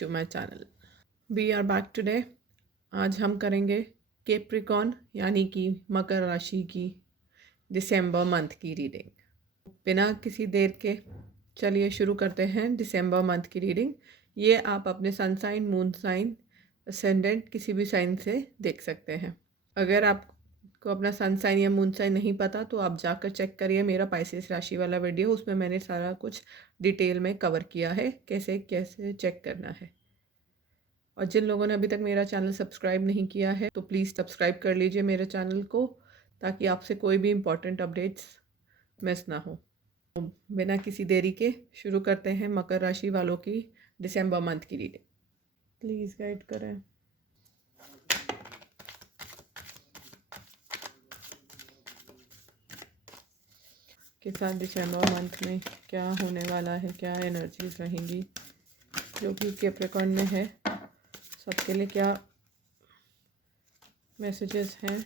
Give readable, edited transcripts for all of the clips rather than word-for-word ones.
to my channel. We are back today. आज हम करेंगे कैप्रिकॉर्न यानी कि मकर राशि की दिसंबर मंथ की रीडिंग। बिना किसी देर के चलिए शुरू करते हैं दिसंबर मंथ की रीडिंग। ये आप अपने sun sign, moon sign, ascendant किसी भी साइन से देख सकते हैं। अगर आपको अपना सन साइन या मून साइन नहीं पता तो आप जाकर चेक करिए मेरा पाइसेस राशि वाला वीडियो, उसमें मैंने सारा कुछ डिटेल में कवर किया है कैसे कैसे चेक करना है। और जिन लोगों ने अभी तक मेरा चैनल सब्सक्राइब नहीं किया है तो प्लीज़ सब्सक्राइब कर लीजिए मेरे चैनल को, ताकि आपसे कोई भी इम्पॉर्टेंट अपडेट्स मिस ना हो। तो बिना किसी देरी के शुरू करते हैं मकर राशि वालों की दिसंबर मंथ की रीडिंग। प्लीज़ गाइड करें। के साथ दिसंबर मंथ में क्या होने वाला है, क्या एनर्जीज रहेंगी, जो कि कैप्रिकॉर्न में है, सबके लिए क्या मैसेजेस हैं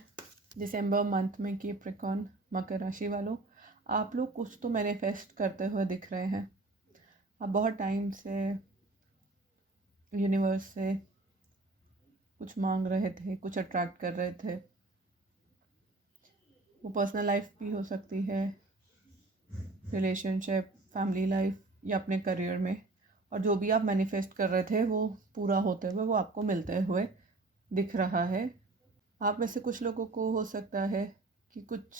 दिसंबर मंथ में। कैप्रिकॉर्न मकर राशि वालों, आप लोग कुछ तो मैनिफेस्ट करते हुए दिख रहे हैं। आप बहुत टाइम से यूनिवर्स से कुछ मांग रहे थे, कुछ अट्रैक्ट कर रहे थे। वो पर्सनल लाइफ भी हो सकती है, रिलेशनशिप, फैमिली लाइफ या अपने करियर में। और जो भी आप मैनिफेस्ट कर रहे थे वो पूरा होते हुए, वो आपको मिलते हुए दिख रहा है। आप में से कुछ लोगों को हो सकता है कि कुछ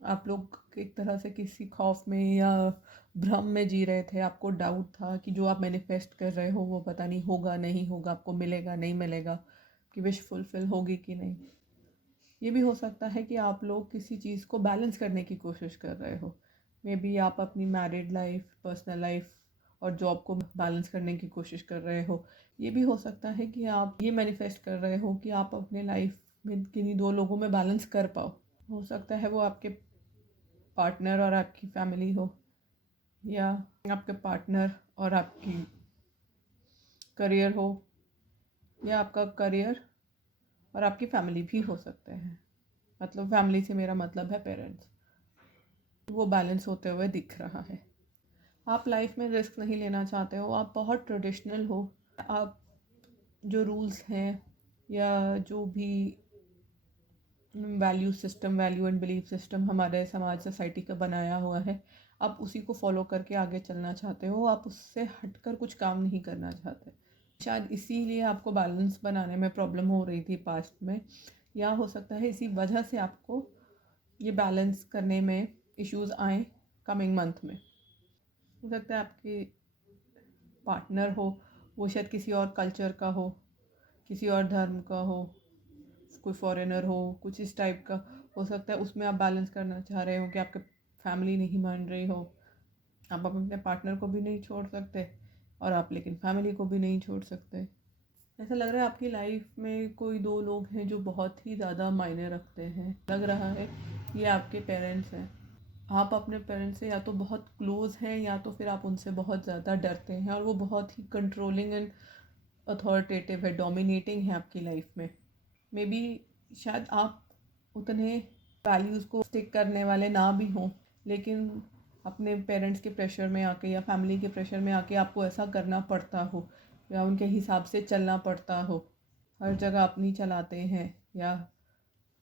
आप लोग एक तरह से किसी खौफ में या भ्रम में जी रहे थे। आपको डाउट था कि जो आप मैनिफेस्ट कर रहे हो वो पता नहीं होगा नहीं होगा, आपको मिलेगा नहीं मिलेगा, कि विश फुलफिल होगी कि नहीं। ये भी हो सकता है कि आप लोग किसी चीज़ को बैलेंस करने की कोशिश कर रहे हो। मे बी आप अपनी मैरिड लाइफ, पर्सनल लाइफ और जॉब को बैलेंस करने की कोशिश कर रहे हो। ये भी हो सकता है कि आप ये मैनिफेस्ट कर रहे हो कि आप अपने लाइफ में किन्हीं दो लोगों में बैलेंस कर पाओ। हो सकता है वो आपके पार्टनर और आपकी फैमिली हो, या आपके पार्टनर और आपकी करियर हो, या आपका करियर और आपकी फैमिली भी हो सकते हैं। मतलब फैमिली से मेरा मतलब है पेरेंट्स। वो बैलेंस होते हुए दिख रहा है। आप लाइफ में रिस्क नहीं लेना चाहते हो, आप बहुत ट्रेडिशनल हो। आप जो रूल्स हैं या जो भी value system, value and belief system हमारे समाज सोसाइटी का बनाया हुआ है, आप उसी को फॉलो करके आगे चलना चाहते हो। आप उससे हटकर कुछ काम नहीं करना चाहते। शायद इसीलिए आपको बैलेंस बनाने में प्रॉब्लम हो रही थी पास्ट में, या हो सकता है इसी वजह से आपको ये बैलेंस करने में इश्यूज आए कमिंग मंथ में। हो सकता है आपके पार्टनर हो वो शायद किसी और कल्चर का हो, किसी और धर्म का हो, कोई फॉरेनर हो, कुछ इस टाइप का हो सकता है। उसमें आप बैलेंस करना चाह रहे हो कि आपके फैमिली नहीं मान रही हो। आप अपने पार्टनर को भी नहीं छोड़ सकते और आप लेकिन फैमिली को भी नहीं छोड़ सकते। ऐसा लग रहा है आपकी लाइफ में कोई दो लोग हैं जो बहुत ही ज़्यादा मायने रखते हैं। लग रहा है ये आपके पेरेंट्स हैं। आप अपने पेरेंट्स से या तो बहुत क्लोज़ हैं या तो फिर आप उनसे बहुत ज़्यादा डरते हैं, और वो बहुत ही कंट्रोलिंग एंड अथॉरिटेटिव है, डोमिनेटिंग है आपकी लाइफ में। मे बी शायद आप उतने वैल्यूज़ को स्टिक करने वाले ना भी हों, लेकिन अपने पेरेंट्स के प्रेशर में आके या फैमिली के प्रेशर में आके आपको ऐसा करना पड़ता हो, या उनके हिसाब से चलना पड़ता हो। हर जगह अपनी चलाते हैं या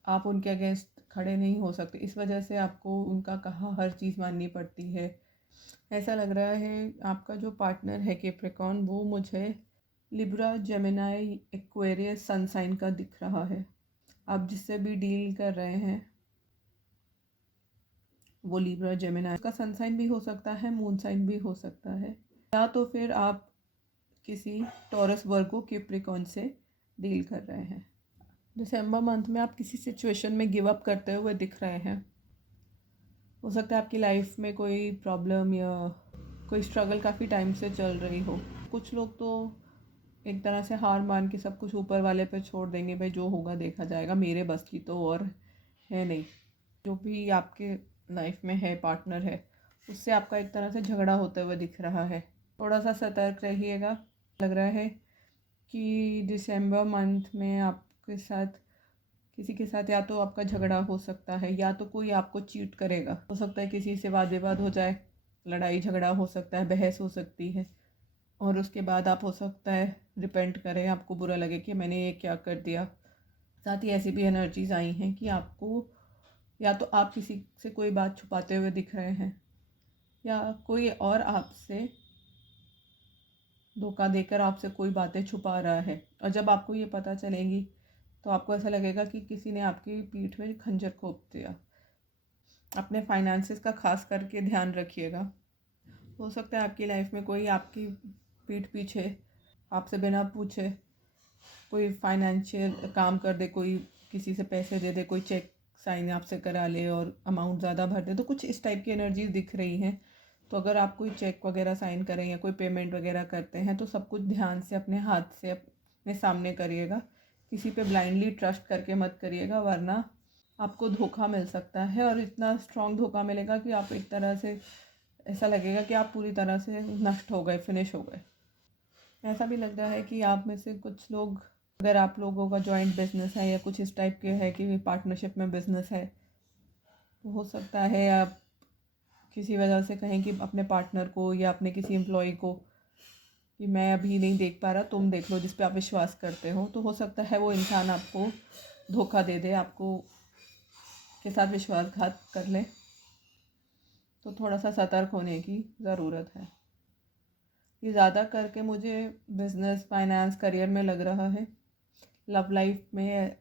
आप उनके अगेंस्ट खड़े नहीं हो सकते, इस वजह से आपको उनका कहा हर चीज़ माननी पड़ती है। ऐसा लग रहा है आपका जो पार्टनर है कैप्रिकॉर्न, वो मुझे Libra, Gemini, Aquarius sun sign का दिख रहा है। आप जिससे भी डील कर रहे हैं वो लिब्रा, जेमिनाई का सन साइन भी हो सकता है, मून साइन भी हो सकता है, या तो फिर आप किसी टॉरस, वर्गो, कैप्रिकॉर्न से डील कर रहे हैं। दिसंबर मंथ में आप किसी सिचुएशन में गिव अप करते हुए दिख रहे हैं। हो सकता है आपकी लाइफ में कोई प्रॉब्लम या कोई स्ट्रगल काफ़ी टाइम से चल रही हो। कुछ लोग तो एक तरह से हार मान के सब कुछ ऊपर वाले पे छोड़ देंगे, भाई जो होगा देखा जाएगा, मेरे बस की तो और है नहीं। जो भी आपके लाइफ में है, पार्टनर है, उससे आपका एक तरह से झगड़ा होते हुए दिख रहा है। थोड़ा सा सतर्क रहिएगा। लग रहा है कि दिसंबर मंथ में आपके साथ किसी के साथ या तो आपका झगड़ा हो सकता है या तो कोई आपको चीट करेगा। हो सकता है किसी से वाद विवाद हो जाए, लड़ाई झगड़ा हो सकता है, बहस हो सकती है। और उसके बाद आप हो सकता है रिपेंट करें, आपको बुरा लगे कि मैंने ये क्या कर दिया। साथ ही ऐसी भी एनर्जीज़ आई हैं कि आपको या तो आप किसी से कोई बात छुपाते हुए दिख रहे हैं या कोई और आपसे धोखा देकर आपसे कोई बातें छुपा रहा है। और जब आपको ये पता चलेंगी तो आपको ऐसा लगेगा कि किसी ने आपकी पीठ में खंजर घोंप दिया। अपने फाइनेंसेस का खास करके ध्यान रखिएगा। हो सकता है आपकी लाइफ में कोई आपकी पीठ पीछे आपसे बिना पूछे कोई फाइनेंशियल काम कर दे, कोई किसी से पैसे दे दे, कोई चेक साइन आपसे करा ले और अमाउंट ज़्यादा भर दे। तो कुछ इस टाइप की एनर्जीज दिख रही हैं। तो अगर आप कोई चेक वगैरह साइन करें या कोई पेमेंट वगैरह करते हैं तो सब कुछ ध्यान से अपने हाथ से अपने सामने करिएगा। किसी पे ब्लाइंडली ट्रस्ट करके मत करिएगा, वरना आपको धोखा मिल सकता है। और इतना स्ट्रॉन्ग धोखा मिलेगा कि आप एक तरह से ऐसा लगेगा कि आप पूरी तरह से नष्ट हो गए, फिनिश हो गए। ऐसा भी लग रहा है कि आप में से कुछ लोग, अगर आप लोगों का जॉइंट बिजनेस है या कुछ इस टाइप के है कि पार्टनरशिप में बिजनेस है, तो हो सकता है आप किसी वजह से कहें कि अपने पार्टनर को या अपने किसी एम्प्लॉय को कि मैं अभी नहीं देख पा रहा, तुम देख लो, जिस पे आप विश्वास करते हो। तो हो सकता है वो इंसान आपको धोखा दे दे, आपको के साथ विश्वासघात कर ले। तो थोड़ा सा सतर्क होने की ज़रूरत है। ये ज़्यादा करके मुझे बिज़नेस, फाइनेंस, करियर में लग रहा है। लव लाइफ में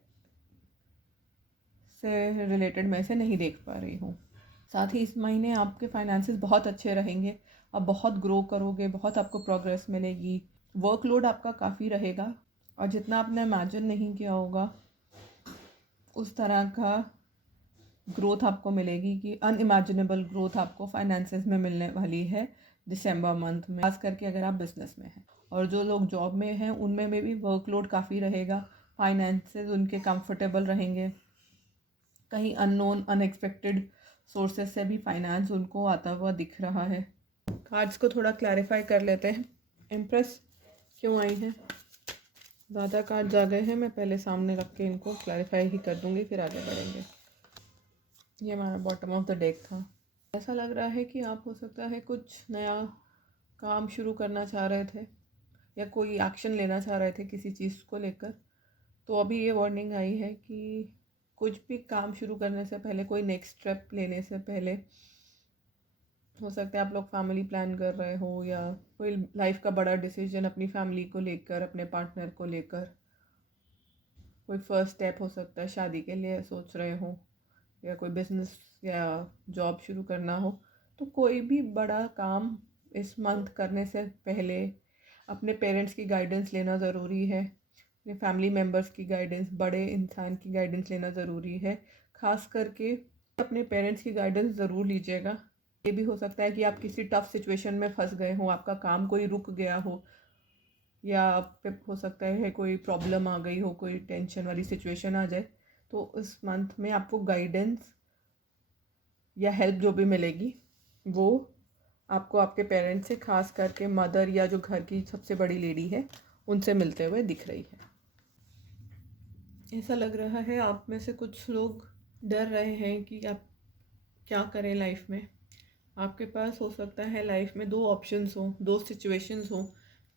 से रिलेटेड मैं इसे नहीं देख पा रही हूँ। साथ ही इस महीने आपके फाइनेंसेस बहुत अच्छे रहेंगे। आप बहुत ग्रो करोगे, बहुत आपको प्रोग्रेस मिलेगी। वर्कलोड आपका काफ़ी रहेगा और जितना आपने इमेजिन नहीं किया होगा उस तरह का ग्रोथ आपको मिलेगी, कि अनइमेजिनेबल ग्रोथ आपको फाइनेंसेस में मिलने वाली है दिसंबर मंथ में, खास करके अगर आप बिजनेस में हैं। और जो लोग जॉब में हैं उनमें भी वर्कलोड काफ़ी रहेगा। फाइनेंसेस उनके कंफर्टेबल रहेंगे। कहीं अननोन अनएक्सपेक्टेड सोर्सेज से भी फाइनेंस उनको आता हुआ दिख रहा है। कार्ड्स को थोड़ा क्लैरिफाई कर लेते हैं। एम्प्रेस क्यों आई है? ज़्यादा कार्ड्स आ गए हैं, मैं पहले सामने रख के इनको क्लैरिफाई ही कर दूँगी, फिर आगे बढ़ेंगे। ये हमारा बॉटम ऑफ द डेक था। ऐसा लग रहा है कि आप हो सकता है कुछ नया काम शुरू करना चाह रहे थे या कोई एक्शन लेना चाह रहे थे किसी चीज़ को लेकर। तो अभी ये वार्निंग आई है कि कुछ भी काम शुरू करने से पहले, कोई नेक्स्ट स्टेप लेने से पहले, हो सकता है आप लोग फैमिली प्लान कर रहे हो या कोई लाइफ का बड़ा डिसीजन अपनी फैमिली को लेकर, अपने पार्टनर को लेकर, कोई फर्स्ट स्टेप हो सकता है, शादी के लिए सोच रहे हो या कोई बिजनेस या जॉब शुरू करना हो। तो कोई भी बड़ा काम इस मंथ करने से पहले अपने पेरेंट्स की गाइडेंस लेना ज़रूरी है। अपने फैमिली मेम्बर्स की गाइडेंस, बड़े इंसान की गाइडेंस लेना ज़रूरी है। ख़ास करके अपने पेरेंट्स की गाइडेंस ज़रूर लीजिएगा। ये भी हो सकता है कि आप किसी टफ़ सिचुएशन में फंस गए हो, आपका काम कोई रुक गया हो या आप पे हो सकता है कोई प्रॉब्लम आ गई हो, कोई टेंशन वाली सिचुएशन आ जाए। तो इस मंथ में आपको गाइडेंस या हेल्प जो भी मिलेगी वो आपको आपके पेरेंट्स से, खास करके मदर या जो घर की सबसे बड़ी लेडी है, उनसे मिलते हुए दिख रही है। ऐसा लग रहा है आप में से कुछ लोग डर रहे हैं कि आप क्या करें लाइफ में। आपके पास हो सकता है लाइफ में दो ऑप्शंस हों, दो सिचुएशंस हों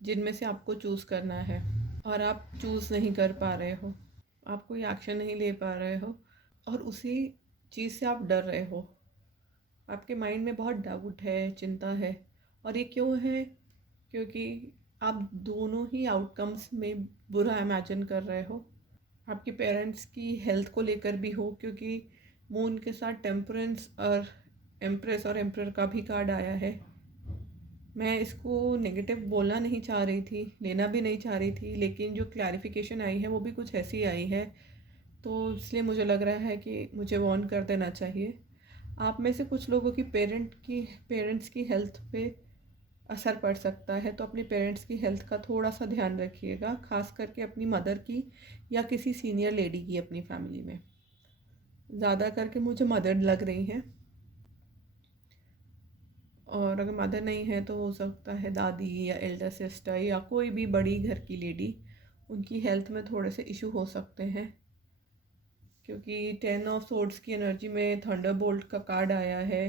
जिनमें से आपको चूज़ करना है और आप चूज़ नहीं कर पा रहे हो, आप कोई एक्शन नहीं ले पा रहे हो और उसी चीज़ से आप डर रहे हो। आपके माइंड में बहुत डाउट है, चिंता है। और ये क्यों है? क्योंकि आप दोनों ही आउटकम्स में बुरा इमेजिन कर रहे हो। आपके पेरेंट्स की हेल्थ को लेकर भी हो, क्योंकि मून के साथ टेम्परेंस और एम्प्रेस और एम्परर का भी कार्ड आया है। मैं इसको नेगेटिव बोलना नहीं चाह रही थी, लेना भी नहीं चाह रही थी, लेकिन जो क्लैरिफिकेशन आई है वो भी कुछ ऐसी आई है, तो इसलिए मुझे लग रहा है कि मुझे वार्न कर देना चाहिए। आप में से कुछ लोगों की पेरेंट्स की हेल्थ पे असर पड़ सकता है, तो अपने पेरेंट्स की हेल्थ का थोड़ा सा ध्यान रखिएगा, खास करके अपनी मदर की या किसी सीनियर लेडी की अपनी फैमिली में। ज़्यादा करके मुझे मदर लग रही हैं, और अगर मदर नहीं है तो हो सकता है दादी या एल्डर सिस्टर या कोई भी बड़ी घर की लेडी, उनकी हेल्थ में थोड़े से इशू हो सकते हैं। क्योंकि 10 ऑफ सोर्ड्स की एनर्जी में थंडरबोल्ट का कार्ड आया है।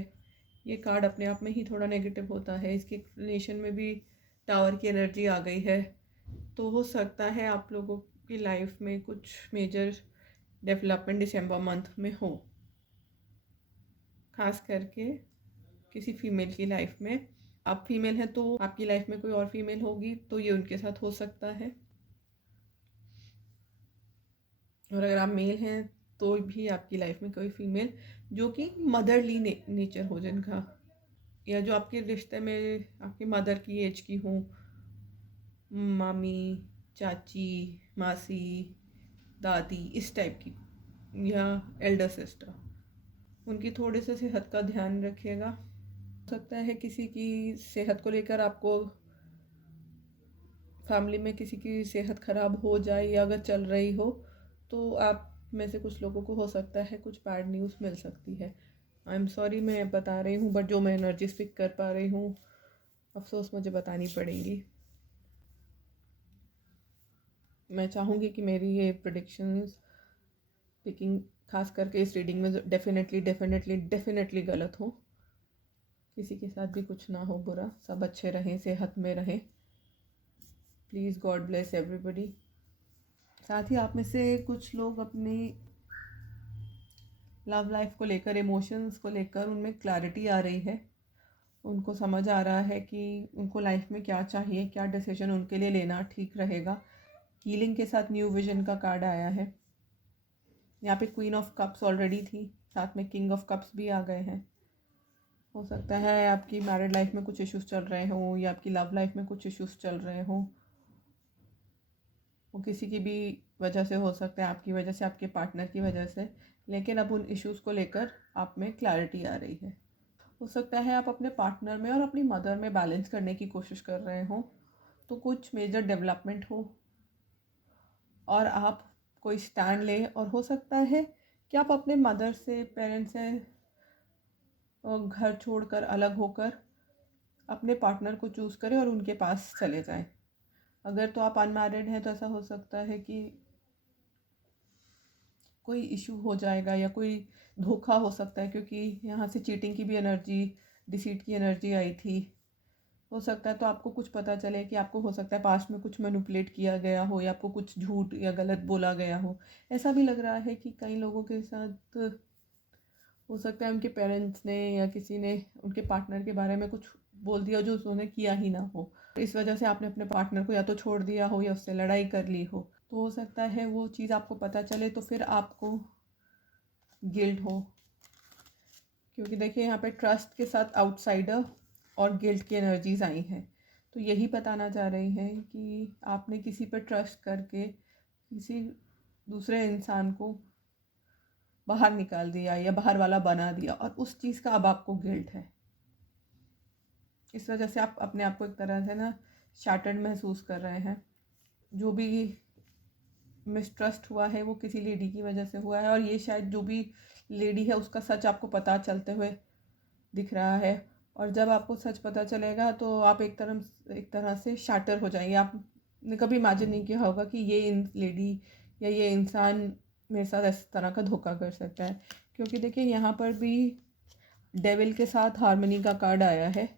ये कार्ड अपने आप में ही थोड़ा नेगेटिव होता है। इसकी एक्सप्लेनेशन में भी टावर की एनर्जी आ गई है, तो हो सकता है आप लोगों की लाइफ में कुछ मेजर डेवलपमेंट दिसंबर मंथ में हो, खास करके किसी फीमेल की लाइफ में। आप फीमेल हैं तो आपकी लाइफ में कोई और फीमेल होगी, तो ये उनके साथ हो सकता है। और अगर आप मेल हैं तो भी आपकी लाइफ में कोई फीमेल जो कि मदरली नेचर हो, जिनका या जो आपके रिश्ते में आपकी मदर की एज की हो, मामी, चाची, मासी, दादी, इस टाइप की, या एल्डर सिस्टर, उनकी थोड़े से सेहत का ध्यान रखिएगा। हो सकता है किसी की सेहत को लेकर आपको फैमिली में किसी की सेहत ख़राब हो जाए, या अगर चल रही हो तो आप में से कुछ लोगों को हो सकता है कुछ बैड न्यूज़ मिल सकती है। आई एम सॉरी मैं बता रही हूँ, बट जो मैं एनर्जी पिक कर पा रही हूँ, अफसोस मुझे बतानी पड़ेंगी। मैं चाहूँगी कि मेरी ये प्रेडिक्शंस पिकिंग खास करके इस रीडिंग में डेफिनेटली गलत हो। किसी के साथ भी कुछ ना हो बुरा, सब अच्छे रहें, सेहत में रहें। Please God bless everybody. साथ ही आप में से कुछ लोग अपनी लव लाइफ को लेकर, इमोशंस को लेकर उनमें क्लैरिटी आ रही है। उनको समझ आ रहा है कि उनको लाइफ में क्या चाहिए, क्या डिसीजन उनके लिए लेना ठीक रहेगा। हीलिंग के साथ न्यू विजन का कार्ड आया है। यहाँ पे क्वीन ऑफ कप्स ऑलरेडी थी, साथ में किंग ऑफ कप्स भी आ गए हैं। हो सकता है आपकी मैरिड लाइफ में कुछ इश्यूज चल रहे हों, या आपकी लव लाइफ में कुछ इश्यूज चल रहे हों। वो किसी की भी वजह से हो सकता है, आपकी वजह से, आपके पार्टनर की वजह से, लेकिन अब उन इश्यूज़ को लेकर आप में क्लैरिटी आ रही है। हो सकता है आप अपने पार्टनर में और अपनी मदर में बैलेंस करने की कोशिश कर रहे हो, तो कुछ मेजर डेवलपमेंट हो और आप कोई स्टैंड लें। और हो सकता है कि आप अपने मदर से, पेरेंट्स से घर छोड़कर, अलग होकर अपने पार्टनर को चूज़ करें और उनके पास चले जाएं। अगर तो आप अनमैरिड हैं तो ऐसा हो सकता है कि कोई इशू हो जाएगा या कोई धोखा हो सकता है, क्योंकि यहाँ से चीटिंग की भी एनर्जी, डिसीट की एनर्जी आई थी। हो सकता है तो आपको कुछ पता चले कि आपको हो सकता है पास्ट में कुछ मैनिपुलेट किया गया हो, या आपको कुछ झूठ या गलत बोला गया हो। ऐसा भी लग रहा है कि कई लोगों के साथ हो सकता है उनके पेरेंट्स ने या किसी ने उनके पार्टनर के बारे में कुछ बोल दिया जो उन्होंने किया ही ना हो। इस वजह से आपने अपने पार्टनर को या तो छोड़ दिया हो या उससे लड़ाई कर ली हो। तो हो सकता है वो चीज़ आपको पता चले तो फिर आपको गिल्ट हो, क्योंकि देखिए यहाँ पे ट्रस्ट के साथ आउटसाइडर और गिल्ट की एनर्जीज आई हैं। तो यही बताना चाह रही हैं कि आपने किसी पर ट्रस्ट करके किसी दूसरे इंसान को बाहर निकाल दिया या बाहर वाला बना दिया, और उस चीज़ का अब आपको गिल्ट है। इस वजह से आप अपने आप को एक तरह से ना शैटर्ड महसूस कर रहे हैं। जो भी मिसट्रस्ट हुआ है वो किसी लेडी की वजह से हुआ है, और ये शायद जो भी लेडी है उसका सच आपको पता चलते हुए दिख रहा है। और जब आपको सच पता चलेगा तो आप एक तरह से शैटर हो जाएंगे। आपने कभी इमेजिन नहीं किया होगा कि ये लेडी या ये इंसान मेरे साथ इस तरह का धोखा कर सकता है। क्योंकि देखिए यहाँ पर भी डेविल के साथ हार्मनी का कार्ड आया है,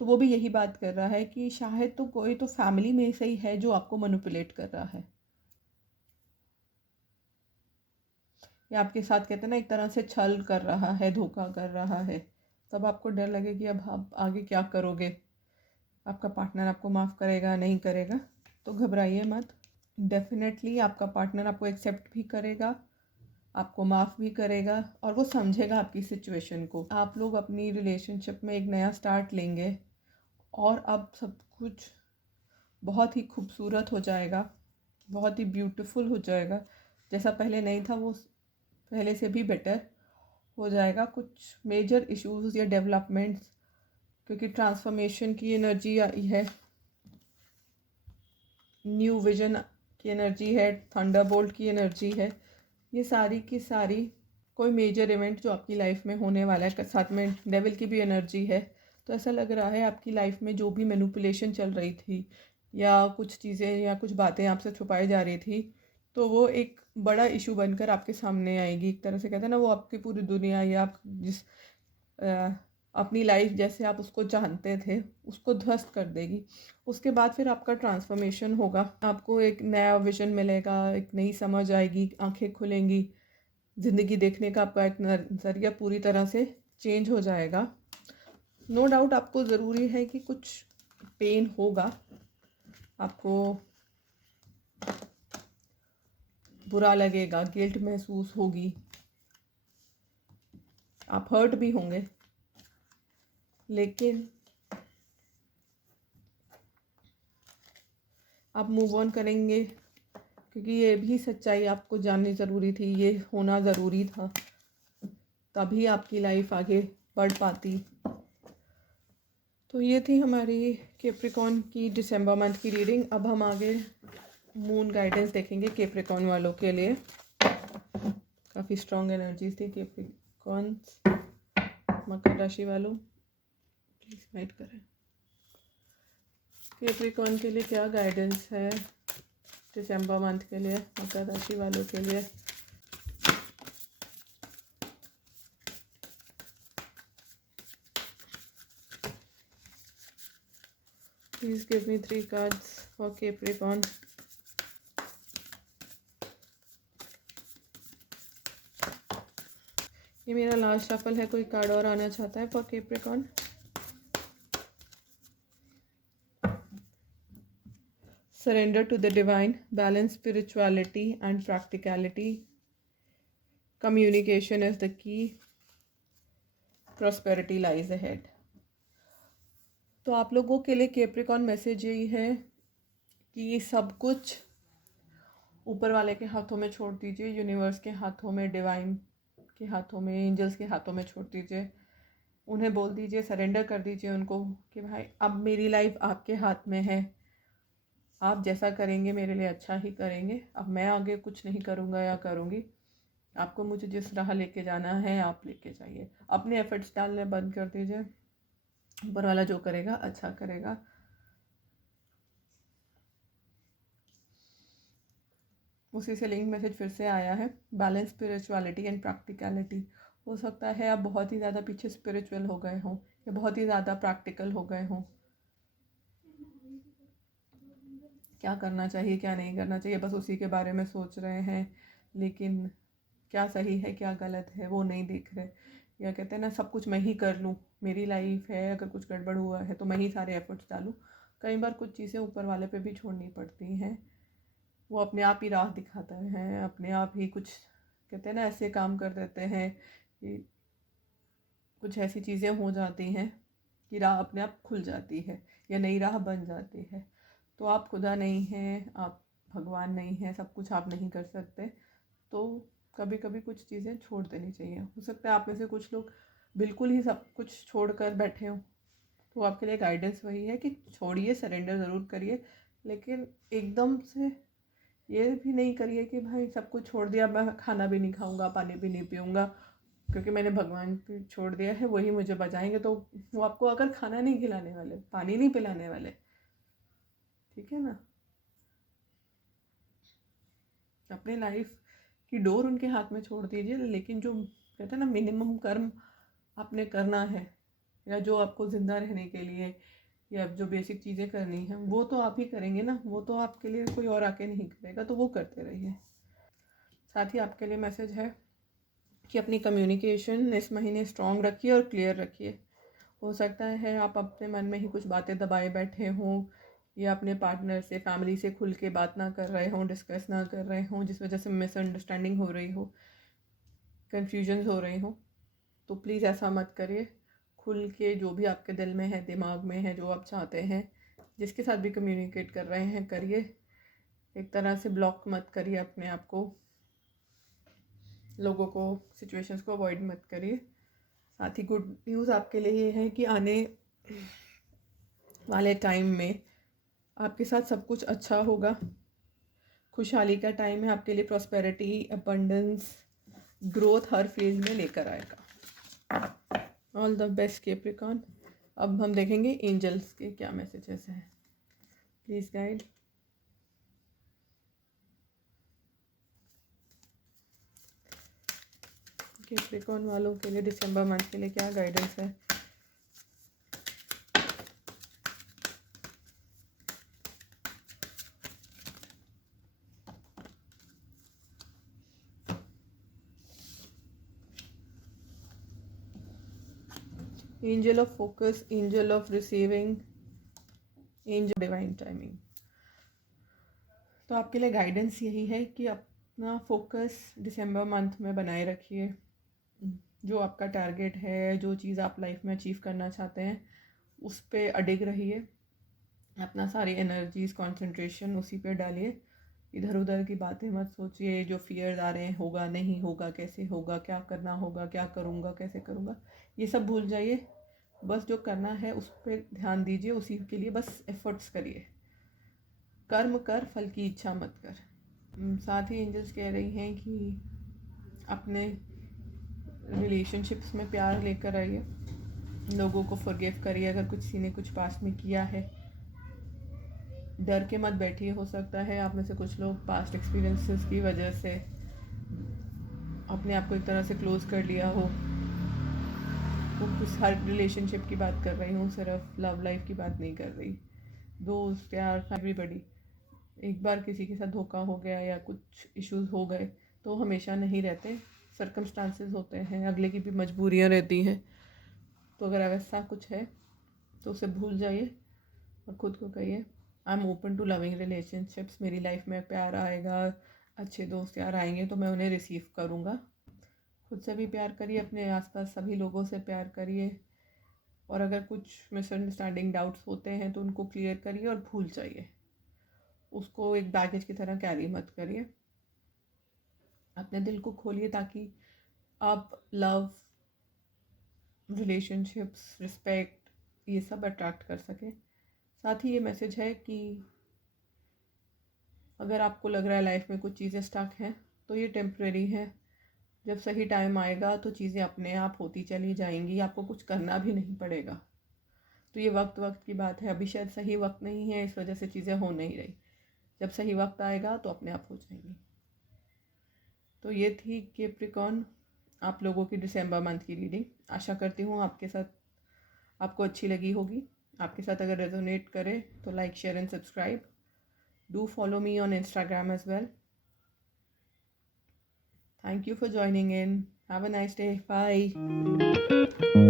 तो वो भी यही बात कर रहा है कि शायद तो कोई तो फैमिली में से ही है जो आपको मैनिपुलेट कर रहा है, या आपके साथ कहते हैं ना एक तरह से छल कर रहा है, धोखा कर रहा है। तब आपको डर लगे कि अब आप आगे क्या करोगे, आपका पार्टनर आपको माफ़ करेगा नहीं करेगा। तो घबराइए मत, डेफिनेटली आपका पार्टनर आपको एक्सेप्ट भी करेगा, आपको माफ़ भी करेगा, और वो समझेगा आपकी सिचुएशन को। आप लोग अपनी रिलेशनशिप में एक नया स्टार्ट लेंगे, और अब सब कुछ बहुत ही खूबसूरत हो जाएगा, बहुत ही ब्यूटीफुल हो जाएगा। जैसा पहले नहीं था वो पहले से भी बेटर हो जाएगा। कुछ मेजर इश्यूज या डेवलपमेंट्स, क्योंकि ट्रांसफॉर्मेशन की एनर्जी आई है, न्यू विजन की एनर्जी है, थंडरबोल्ट की एनर्जी है। ये सारी की सारी कोई मेजर इवेंट जो आपकी लाइफ में होने वाला है, साथ में डेविल की भी एनर्जी है। तो ऐसा लग रहा है आपकी लाइफ में जो भी मैनिपुलेशन चल रही थी, या कुछ चीज़ें या कुछ बातें आपसे छुपाई जा रही थी, तो वो एक बड़ा इशू बनकर आपके सामने आएगी। एक तरह से कहते हैं ना, वो आपकी पूरी दुनिया या आप जिस अपनी लाइफ जैसे आप उसको जानते थे उसको ध्वस्त कर देगी। उसके बाद फिर आपका ट्रांसफॉर्मेशन होगा, आपको एक नया विजन मिलेगा, एक नई समझ आएगी, आंखें खुलेंगी, ज़िंदगी देखने का आपका एक नज़रिया पूरी तरह से चेंज हो जाएगा। नो डाउट आपको ज़रूरी है कि कुछ पेन होगा, आपको बुरा लगेगा, गिल्ट महसूस होगी, आप हर्ट भी होंगे, लेकिन आप मूव ऑन करेंगे, क्योंकि ये भी सच्चाई आपको जाननी ज़रूरी थी, ये होना ज़रूरी था, तभी आपकी लाइफ आगे बढ़ पाती। तो ये थी हमारी कैप्रिकॉर्न की दिसंबर मंथ की रीडिंग। अब हम आगे मून गाइडेंस देखेंगे कैप्रिकॉर्न वालों के लिए। काफ़ी स्ट्रॉन्ग एनर्जीज थी कैप्रिकॉर्न मकर राशि वालों, प्लीज़ गाइड करें कैप्रिकॉर्न के लिए क्या गाइडेंस है दिसंबर मंथ के लिए मकर राशि वालों के लिए। Please give me 3 cards for Capricorn. ये मेरा लास्ट शफल है, कोई कार्ड और आना चाहता है for Capricorn? Surrender to the divine, balance spirituality and practicality. Communication is the key. Prosperity lies ahead. तो आप लोगों के लिए कैप्रिकॉर्न मैसेज यही है कि सब कुछ ऊपर वाले के हाथों में छोड़ दीजिए, यूनिवर्स के हाथों में, डिवाइन के हाथों में, एंजल्स के हाथों में छोड़ दीजिए। उन्हें बोल दीजिए, सरेंडर कर दीजिए उनको कि भाई अब मेरी लाइफ आपके हाथ में है, आप जैसा करेंगे मेरे लिए अच्छा ही करेंगे, अब मैं आगे कुछ नहीं करूँगा या करूँगी, आपको मुझे जिस राह लेके जाना है आप लेके जाइए। अपने एफर्ट्स डालने बंद कर दीजिए, ऊपर वाला जो करेगा अच्छा करेगा। उसी से लिंक मैसेज फिर से आया है, बैलेंस स्पिरिचुअलिटी एंड प्रैक्टिकलिटी। हो सकता है आप बहुत ही ज़्यादा पीछे स्पिरिचुअल हो गए हों या बहुत ही ज़्यादा प्रैक्टिकल हो गए हों। क्या करना चाहिए क्या नहीं करना चाहिए बस उसी के बारे में सोच रहे हैं, लेकिन क्या सही है क्या गलत है वो नहीं देख रहे। या कहते हैं ना, सब कुछ मैं ही कर लूँ, मेरी लाइफ है, अगर कुछ गड़बड़ हुआ है तो मैं ही सारे एफर्ट्स डालूँ। कई बार कुछ चीज़ें ऊपर वाले पे भी छोड़नी पड़ती हैं, वो अपने आप ही राह दिखाता है, अपने आप ही कुछ कहते हैं ना ऐसे काम कर देते हैं कि कुछ ऐसी चीज़ें हो जाती हैं कि राह अपने आप खुल जाती है या नई राह बन जाती है। तो आप खुदा नहीं हैं, आप भगवान नहीं हैं, सब कुछ आप नहीं कर सकते। तो कभी कभी कुछ चीज़ें छोड़ देनी चाहिए। हो सकता है आप में से कुछ लोग बिल्कुल ही सब कुछ छोड़ कर बैठे हों, तो आपके लिए गाइडेंस वही है कि छोड़िए, सरेंडर ज़रूर करिए, लेकिन एकदम से ये भी नहीं करिए कि भाई सब कुछ छोड़ दिया, मैं खाना भी नहीं खाऊंगा, पानी भी नहीं पीऊँगा, क्योंकि मैंने भगवान पे छोड़ दिया है, वही मुझे बचाएंगे। तो वो आपको अगर खाना नहीं खिलाने वाले, पानी नहीं पिलाने वाले, ठीक है ना, अपने लाइफ की डोर उनके हाथ में छोड़ दीजिए। लेकिन जो कहते हैं ना मिनिमम कर्म आपने करना है, या जो आपको ज़िंदा रहने के लिए या जो बेसिक चीज़ें करनी हैं वो तो आप ही करेंगे ना, वो तो आपके लिए कोई और आके नहीं करेगा, तो वो करते रहिए। साथ ही आपके लिए मैसेज है कि अपनी कम्युनिकेशन इस महीने स्ट्रॉन्ग रखिए और क्लियर रखिए। हो सकता है आप अपने मन में ही कुछ बातें दबाए बैठे हों, या अपने पार्टनर से, फैमिली से खुल के बात ना कर रहे हों, डिस्कस ना कर रहे हों, जिस वजह से मिसअंडरस्टैंडिंग हो रही हो, कन्फ्यूजन्स हो रही हों। तो प्लीज़ ऐसा मत करिए, खुल के जो भी आपके दिल में है, दिमाग में है, जो आप चाहते हैं, जिसके साथ भी कम्युनिकेट कर रहे हैं करिए। एक तरह से ब्लॉक मत करिए अपने आप को, लोगों को, सिचुएशंस को अवॉइड मत करिए। साथ ही गुड न्यूज़ आपके लिए ये है कि आने वाले टाइम में आपके साथ सब कुछ अच्छा होगा, खुशहाली का टाइम है आपके लिए, प्रॉस्पेरिटी, अबंडेंस, ग्रोथ हर फील्ड में लेकर आएगा। All the best Capricorn. अब हम देखेंगे एंजल्स के क्या मैसेजेस हैं, प्लीज़ गाइड। कैप्रिकॉर्न वालों के लिए दिसंबर मंथ के लिए क्या गाइडेंस है angel of focus, angel of receiving, angel divine timing. तो आपके लिए गाइडेंस यही है कि अपना फोकस दिसंबर मंथ में बनाए रखिए। जो आपका टारगेट है, जो चीज़ आप लाइफ में अचीव करना चाहते हैं, उस पे अडिग रहिए। अपना सारी एनर्जीज कंसंट्रेशन उसी पे डालिए। इधर उधर की बातें मत सोचिए, जो फियर्स आ रहे हैं, होगा नहीं होगा, कैसे होगा, क्या करना होगा, क्या करूँगा, कैसे करूँगा, ये सब भूल जाइए। बस जो करना है उस पर ध्यान दीजिए, उसी के लिए बस एफर्ट्स करिए। कर्म कर, फल की इच्छा मत कर। साथ ही एंजल्स कह रही हैं कि अपने रिलेशनशिप्स में प्यार लेकर आइए, लोगों को फॉरगिव करिए अगर किसी ने कुछ पास्ट में किया है। डर के मत बैठिए, हो सकता है आप में से कुछ लोग पास्ट एक्सपीरियंसेस की वजह से अपने आप को एक तरह से क्लोज कर लिया हो। वो कुछ हर रिलेशनशिप की बात कर रही हूँ, सिर्फ लव लाइफ की बात नहीं कर रही। दोस्त, यार, एवरीबडी। एक बार किसी के साथ धोखा हो गया या कुछ इश्यूज हो गए तो हमेशा नहीं रहते, सर्कमस्टांसेस होते हैं, अगले की भी मजबूरियाँ रहती हैं। तो अगर ऐसा कुछ है तो उसे भूल जाइए और ख़ुद को कहिए I am open to loving relationships. मेरी लाइफ में प्यार आएगा, अच्छे दोस्त यार आएंगे तो मैं उन्हें रिसीव करूँगा। खुद से भी प्यार करिए, अपने आसपास सभी लोगों से प्यार करिए। और अगर कुछ मिसअंडरस्टैंडिंग, डाउट्स होते हैं तो उनको क्लियर करिए और भूल जाइए। उसको एक बैगेज की तरह कैरी मत करिए। अपने दिल को खोलिए ताकि आप लव, रिलेशनशिप्स, रिस्पेक्ट, ये सब अट्रैक्ट कर सकें। साथ ही ये मैसेज है कि अगर आपको लग रहा है लाइफ में कुछ चीज़ें स्टक हैं तो ये टेम्प्रेरी है। जब सही टाइम आएगा तो चीज़ें अपने आप होती चली जाएंगी, आपको कुछ करना भी नहीं पड़ेगा। तो ये वक्त की बात है, अभी शायद सही वक्त नहीं है, इस वजह से चीज़ें हो नहीं रही। जब सही वक्त आएगा तो अपने आप हो जाएंगी। तो ये थी कैप्रिकॉर्न आप लोगों की दिसंबर मंथ की रीडिंग। आशा करती हूँ आपको अच्छी लगी होगी। आपके साथ अगर रेजोनेट करे तो like, share and subscribe. Do follow me on Instagram as well. Thank you for joining in. Have a nice day. Bye.